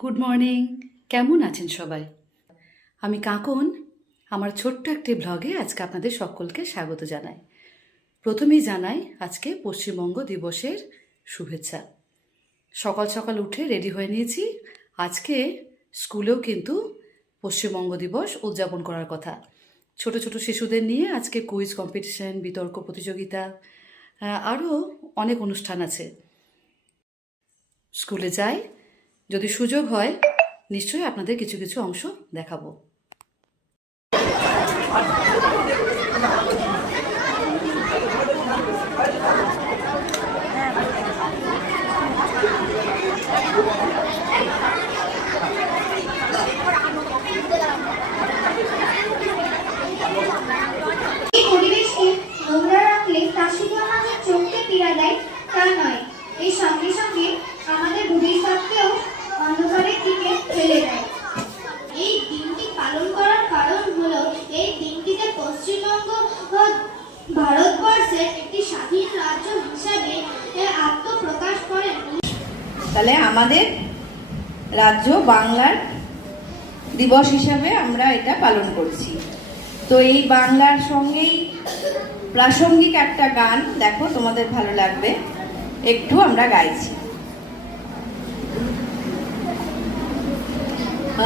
Good morning. কেমন আছেন সবাই? আমি কাঁকন। আমার ছোট্ট একটি ব্লগে আজকে আপনাদের সকলকে স্বাগত জানাই। প্রথমেই জানাই আজকে পশ্চিমবঙ্গ দিবসের শুভেচ্ছা। সকাল সকাল উঠে রেডি হয়ে নিয়েছি। আজকে স্কুলেও কিন্তু পশ্চিমবঙ্গ দিবস উদযাপন করার কথা। ছোট ছোট শিশুদের নিয়ে আজকে কুইজ কম্পিটিশন, বিতর্ক প্রতিযোগিতা, আরও অনেক অনুষ্ঠান আছে। স্কুলে যাই, যদি সুযোগ হয় নিশ্চয়ই আপনাদের কিছু কিছু অংশ দেখাবো। এই পরিবেশকে নোংরা রাখলে তা শুধু আমাদের চোখকে পীড়া দেয় তা নয়, এর সঙ্গে সঙ্গে আমাদের ভবিষ্যৎকেও অন্ধকারের দিকে ঠেলে দেয়। এই দিনটি পালন করার কারণ হলো এই দিনটিতে পশ্চিমবঙ্গ ভারতবর্ষের একটি স্বাধীন রাজ্য হিসাবে আত্মপ্রকাশ করেন। তাহলে আমাদের রাজ্য বাংলার দিবস হিসাবে আমরা এটা পালন করছি। তো এই বাংলার সঙ্গেই প্রাসঙ্গিক একটা গান দেখো, তোমাদের ভালো লাগবে, একটু আমরা গাইছি।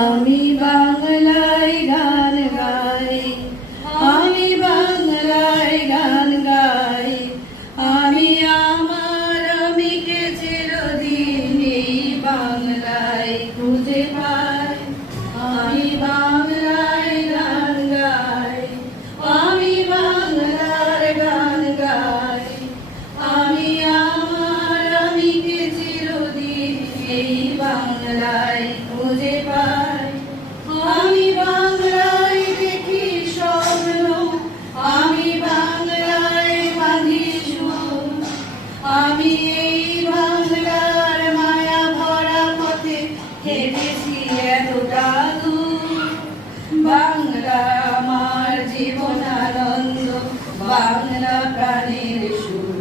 আমি বাংলায় গান গাই, আমি বাংলায় গান গাই, আমি আমার আমিকে চিরদিন এই বাংলায় খুঁজে পাই। আমি বাংলায় গান গাই, আমি বাংলার গান গাই, আমি আমার আমিকে চিরদিন এই বাংলায় খুঁজে পাই। আমি বাংলায় দেখি স্বপ্ন, আমি বাংলায় বাঁধি সুর, আমি এই বাংলার মায়া ভরা পথে হেঁটেছি এতটা দূর। বাংলা আমার জীবন আনন্দ, বাংলা প্রাণের সুর।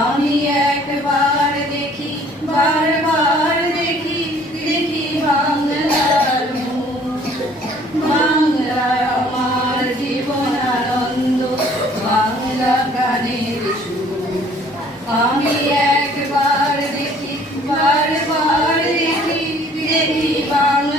আমি একবার দেখি, বারবার দেখি, দেখি বাংলার মুখ। বাংলা আমার জীবন আনন্দ, বাংলা প্রাণের সুর। আমি একবার দেখি, বারবার দেখি, দেখি বাংলা